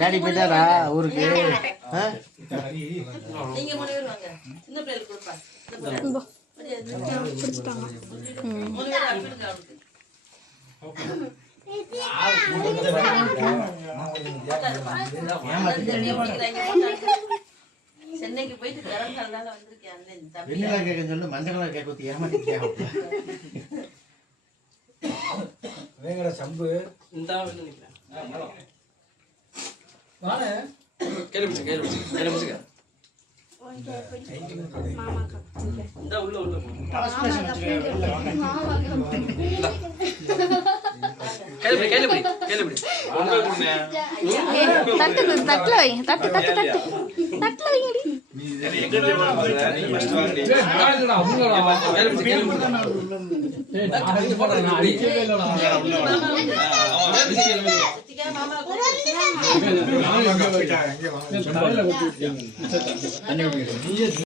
Daddy போயிட்டாரா ஊருக்கு? சென்னைக்கு போயிட்டு கரங்கால வந்திருக்கேன். வெண்ணிலா கேட்க சொல்லு, மஞ்சள் கலர் கேட்க ஊத்தி ஏமாத்திட்டியா? வேங்கட சம்பு இந்த